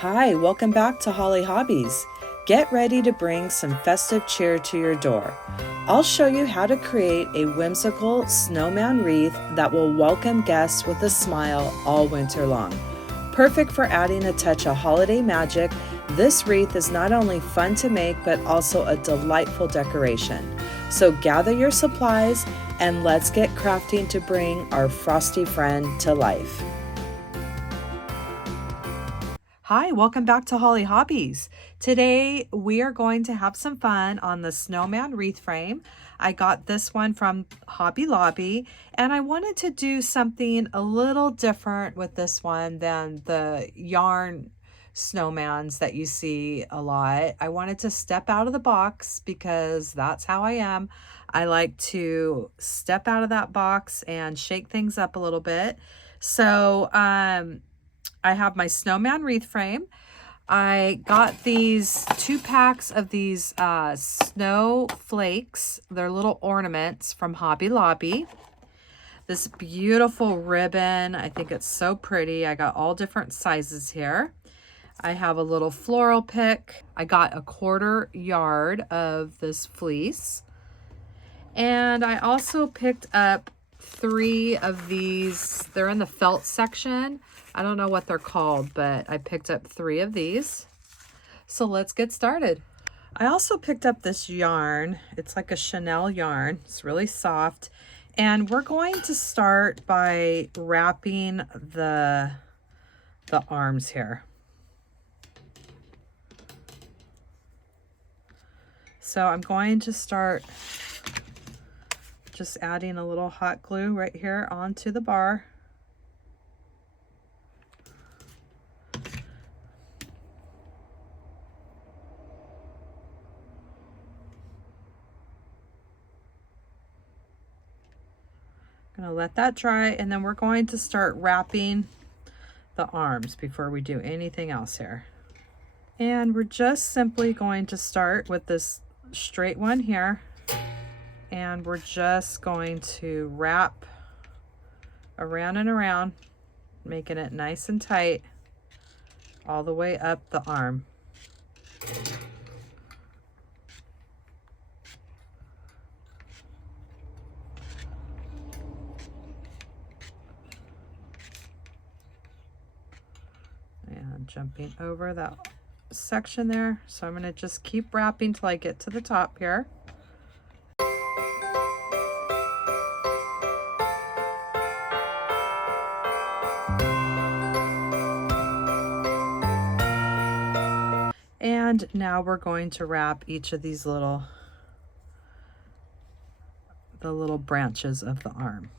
Hi, welcome back to Hollie Hobbies. Get ready to bring some festive cheer to your door. I'll show you how to create a whimsical snowman wreath that will welcome guests with a smile all winter long. Perfect for adding a touch of holiday magic, this wreath is not only fun to make but also a delightful decoration. So gather your supplies and let's get crafting to bring our frosty friend to life. Hi, welcome back to Hollie Hobbies. Today we are going to have some fun on the snowman wreath frame. I got this one from Hobby Lobby and I wanted to do something a little different with this one than the yarn snowmans that you see a lot. I wanted to step out of the box because that's how I am. I like to step out of that box and shake things up a little bit. So, I have my snowman wreath frame. I got these 2 packs of these snowflakes. They're little ornaments from Hobby Lobby. This beautiful ribbon. I think it's so pretty. I got all different sizes here. I have a little floral pick. I got a 1/4 yard of this fleece. And I also picked up 3 of these. They're in the felt section. I don't know what they're called, but I picked up 3 of these. So let's get started. I also picked up this yarn. It's like a Chanel yarn. It's really soft. And we're going to start by wrapping the arms here. So I'm going to start just adding a little hot glue right here onto the bar. Gonna let that dry, and then we're going to start wrapping the arms before we do anything else here. And we're just simply going to start with this straight one here, and we're just going to wrap around and around, making it nice and tight all the way up the arm. And jumping over that section there. So I'm going to just keep wrapping till I get to the top here. And now we're going to wrap each of these the little branches of the arm.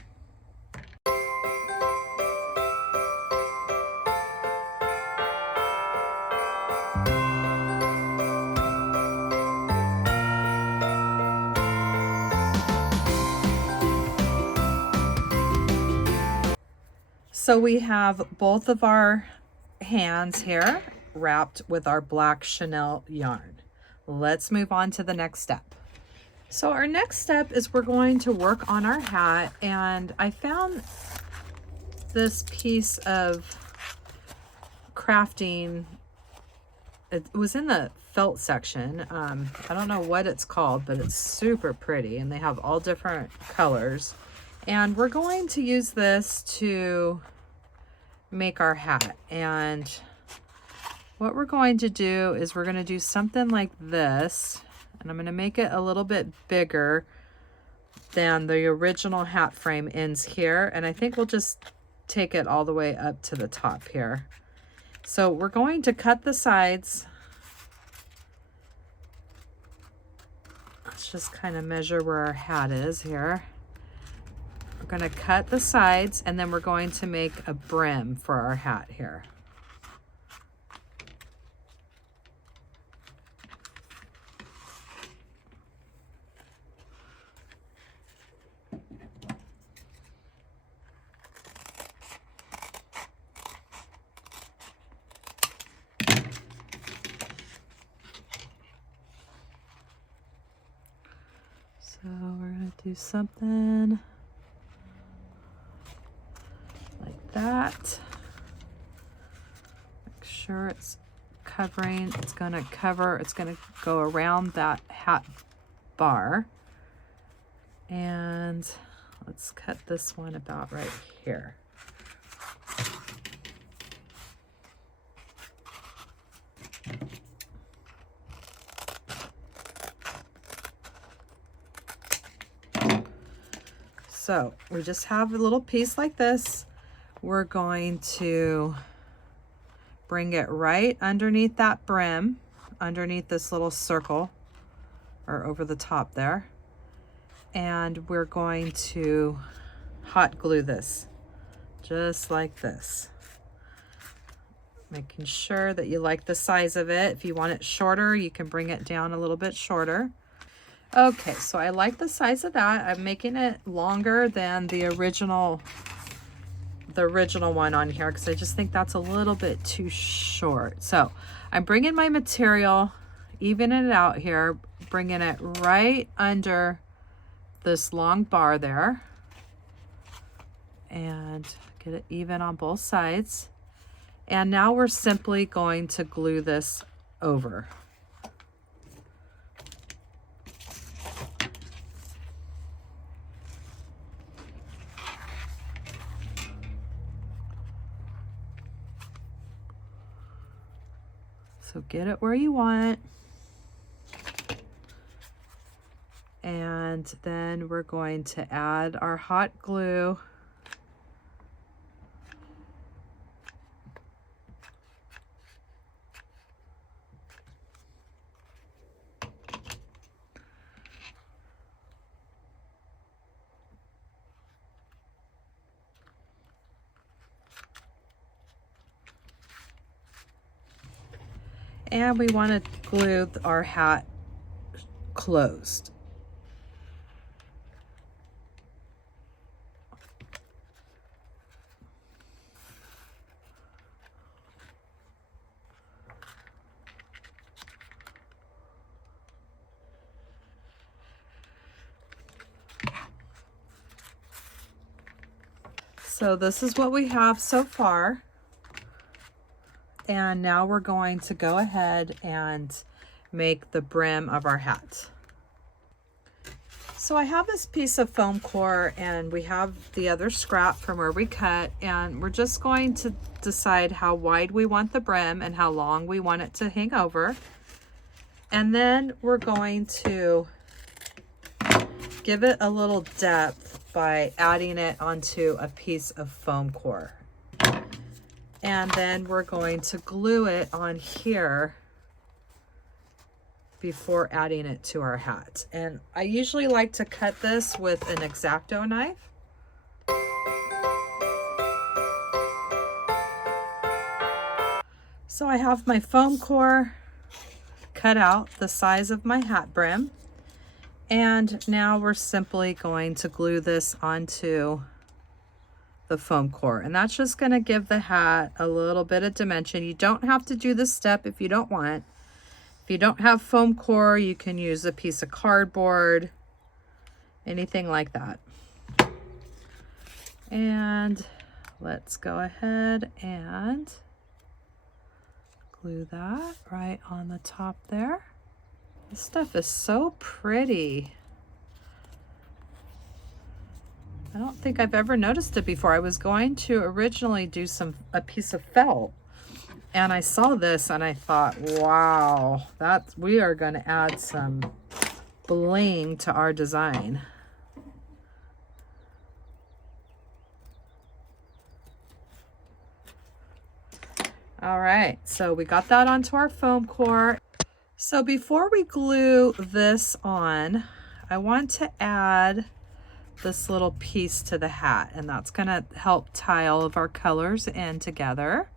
So we have both of our hands here wrapped with our black Chanel yarn. Let's move on to the next step. So our next step is we're going to work on our hat, and I found this piece of crafting. It was in the felt section. I don't know what it's called, but it's super pretty and they have all different colors. And we're going to use this to make our hat. And what we're going to do is we're going to do something like this. And I'm going to make it a little bit bigger than the original hat frame ends here. And I think we'll just take it all the way up to the top here. So we're going to cut the sides. Let's just kind of measure where our hat is here. We're going to cut the sides, and then we're going to make a brim for our hat here. So we're going to do something like that. Make sure it's covering, it's going to cover, it's going to go around that hat bar. And let's cut this one about right here. So we just have a little piece like this. We're going to bring it right underneath that brim, underneath this little circle, or over the top there. And we're going to hot glue this, just like this. Making sure that you like the size of it. If you want it shorter, you can bring it down a little bit shorter. Okay, so I like the size of that. I'm making it longer than the original one on here because I just think that's a little bit too short. So I'm bringing my material, evening it out here, bringing it right under this long bar there, and get it even on both sides. And now we're simply going to glue this over. So get it where you want. And then we're going to add our hot glue. And we want to glue our hat closed. So this is what we have so far. And now we're going to go ahead and make the brim of our hat. So I have this piece of foam core and we have the other scrap from where we cut, and we're just going to decide how wide we want the brim and how long we want it to hang over. And then we're going to give it a little depth by adding it onto a piece of foam core. And then we're going to glue it on here before adding it to our hat. And I usually like to cut this with an X-Acto knife. So I have my foam core cut out the size of my hat brim. And now we're simply going to glue this onto the foam core, and that's just going to give the hat a little bit of dimension. You don't have to do this step if you don't want. If you don't have foam core, you can use a piece of cardboard, anything like that. And let's go ahead and glue that right on the top there. This stuff is so pretty. I don't think I've ever noticed it before. I was going to originally do a piece of felt, and I saw this and I thought, wow, we are going to add some bling to our design. All right, so we got that onto our foam core. So before we glue this on, I want to add this little piece to the hat, and that's going to help tie all of our colors in together.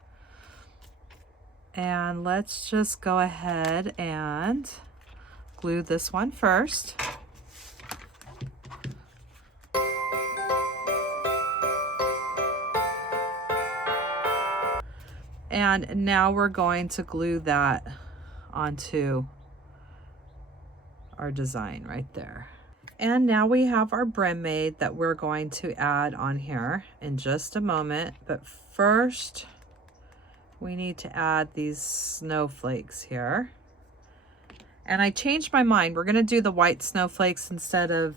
And let's just go ahead and glue this one first. And now we're going to glue that onto our design right there. And now we have our brim made that we're going to add on here in just a moment. But first, we need to add these snowflakes here. And I changed my mind. We're going to do the white snowflakes instead of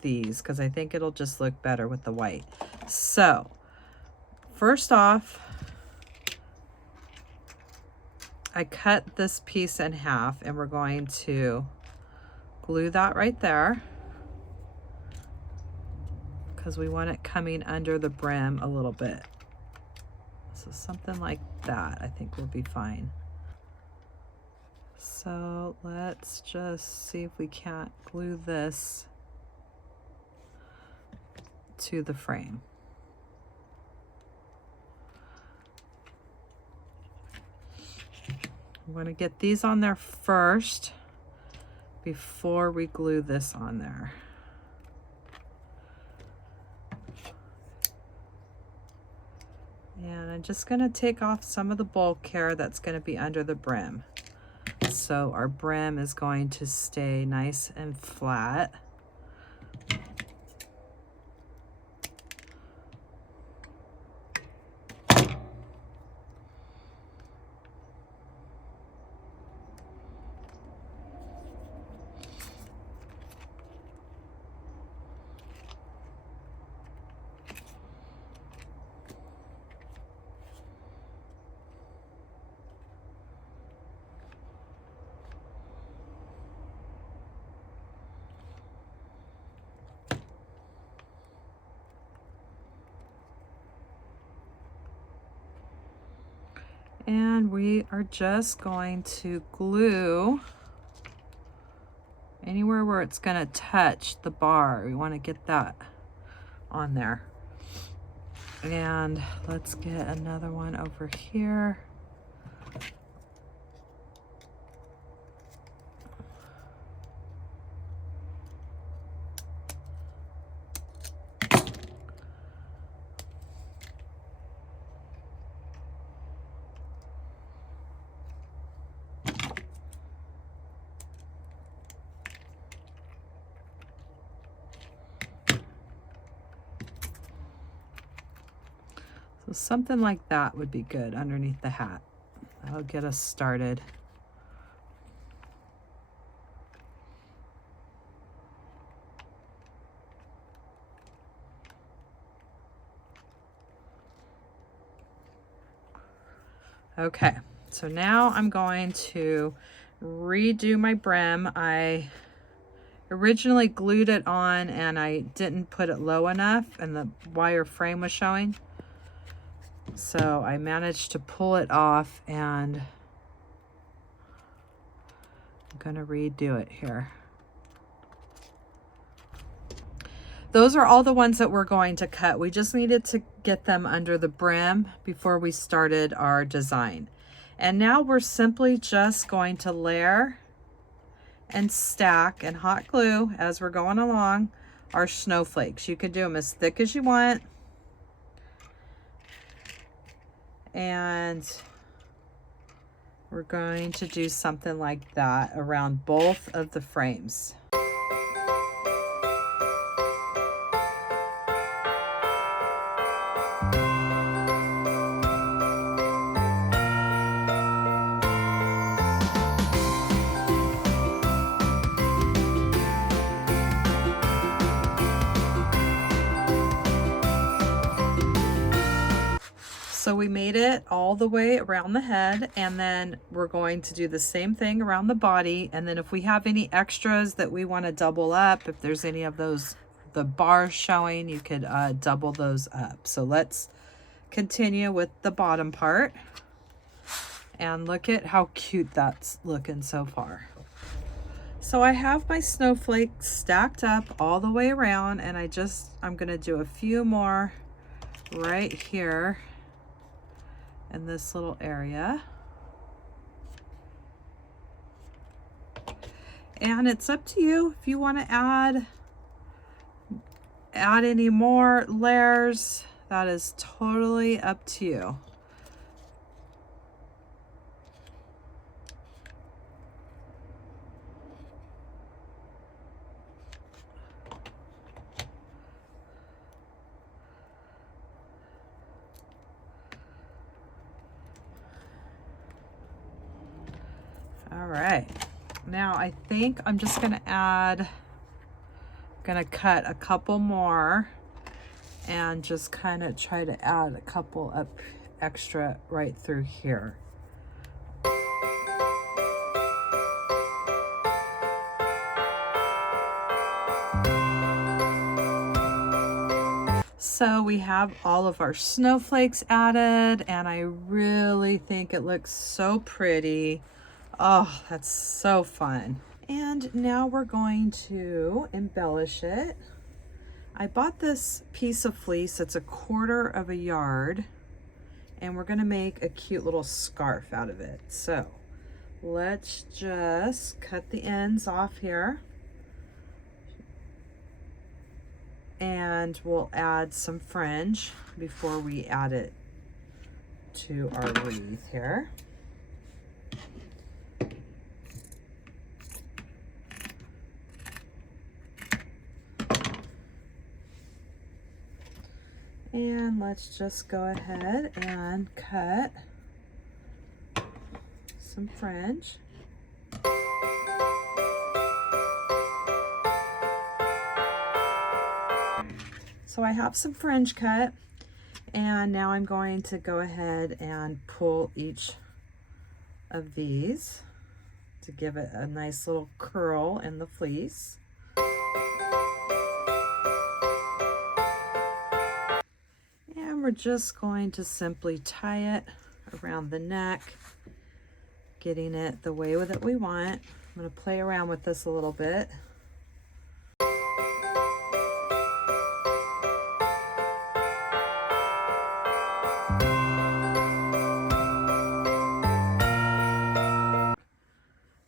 these, because I think it'll just look better with the white. So first off, I cut this piece in half, and we're going to glue that right there because we want it coming under the brim a little bit. So something like that I think will be fine. So let's just see if we can't glue this to the frame. I'm going to get these on there first before we glue this on there. And I'm just going to take off some of the bulk here that's going to be under the brim. So our brim is going to stay nice and flat. And we are just going to glue anywhere where it's going to touch the bar. We want to get that on there. And let's get another one over here. So something like that would be good underneath the hat. That'll get us started. Okay, so now I'm going to redo my brim. I originally glued it on and I didn't put it low enough and the wire frame was showing. So I managed to pull it off and I'm going to redo it here. Those are all the ones that we're going to cut. We just needed to get them under the brim before we started our design. And now we're simply just going to layer and stack and hot glue as we're going along our snowflakes. You can do them as thick as you want. And we're going to do something like that around both of the frames. So we made it all the way around the head, and then we're going to do the same thing around the body. And then if we have any extras that we want to double up, if there's any of those, the bars showing, you could double those up. So let's continue with the bottom part. And look at how cute that's looking so far. So I have my snowflakes stacked up all the way around, and I'm going to do a few more right here in this little area. And it's up to you if you want to add any more layers. That is totally up to you. All right, now I think I'm just gonna cut a couple more and just kind of try to add a couple up extra right through here. So we have all of our snowflakes added, and I really think it looks so pretty. Oh, that's so fun. And now we're going to embellish it. I bought this piece of fleece. It's 1/4 yard, and we're gonna make a cute little scarf out of it. So let's just cut the ends off here. And we'll add some fringe before we add it to our wreath here. And let's just go ahead and cut some fringe. So I have some fringe cut, and now I'm going to go ahead and pull each of these to give it a nice little curl in the fleece. And we're just going to simply tie it around the neck, getting it the way that we want. I'm going to play around with this a little bit.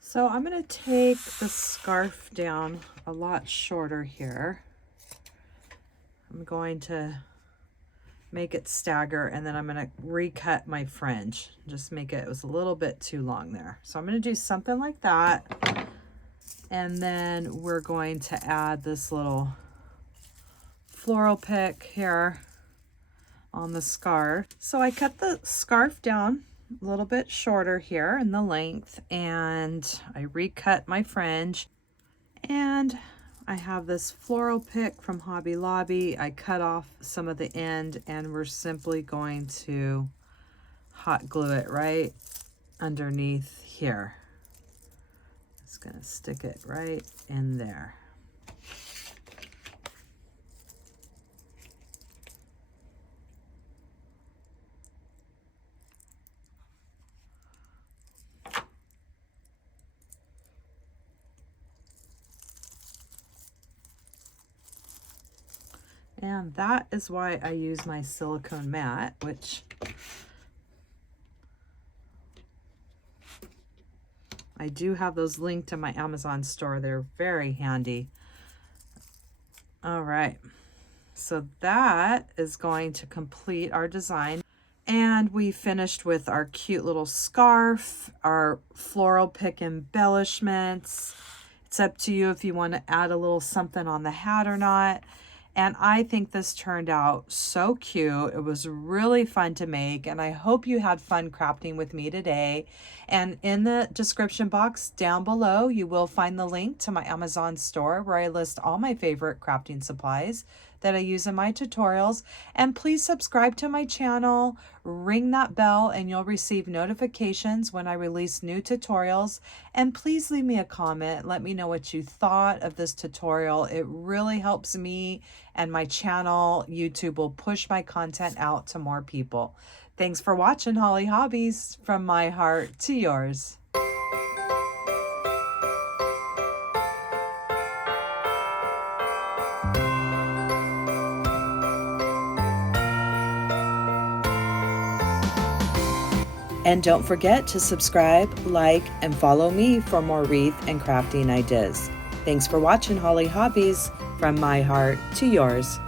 So I'm going to take the scarf down a lot shorter here. I'm going to make it stagger, and then I'm going to recut my fringe. Just make it was a little bit too long there. So I'm going to do something like that. And then we're going to add this little floral pick here on the scarf. So I cut the scarf down a little bit shorter here in the length, and I recut my fringe, and I have this floral pick from Hobby Lobby. I cut off some of the end, and we're simply going to hot glue it right underneath here. It's going to stick it right in there. And that is why I use my silicone mat, which I do have those linked in my Amazon store. They're very handy. All right, so that is going to complete our design. And we finished with our cute little scarf, our floral pick embellishments. It's up to you if you want to add a little something on the hat or not. And I think this turned out so cute. It was really fun to make, and I hope you had fun crafting with me today. And in the description box down below, you will find the link to my Amazon store where I list all my favorite crafting supplies that I use in my tutorials. And please subscribe to my channel, ring that bell, and you'll receive notifications when I release new tutorials. And please leave me a comment. Let me know what you thought of this tutorial. It really helps me and my channel. YouTube will push my content out to more people. Thanks for watching Hollie Hobbies, from my heart to yours. And don't forget to subscribe, like, and follow me for more wreath and crafting ideas. Thanks for watching Hollie Hobbies, from my heart to yours.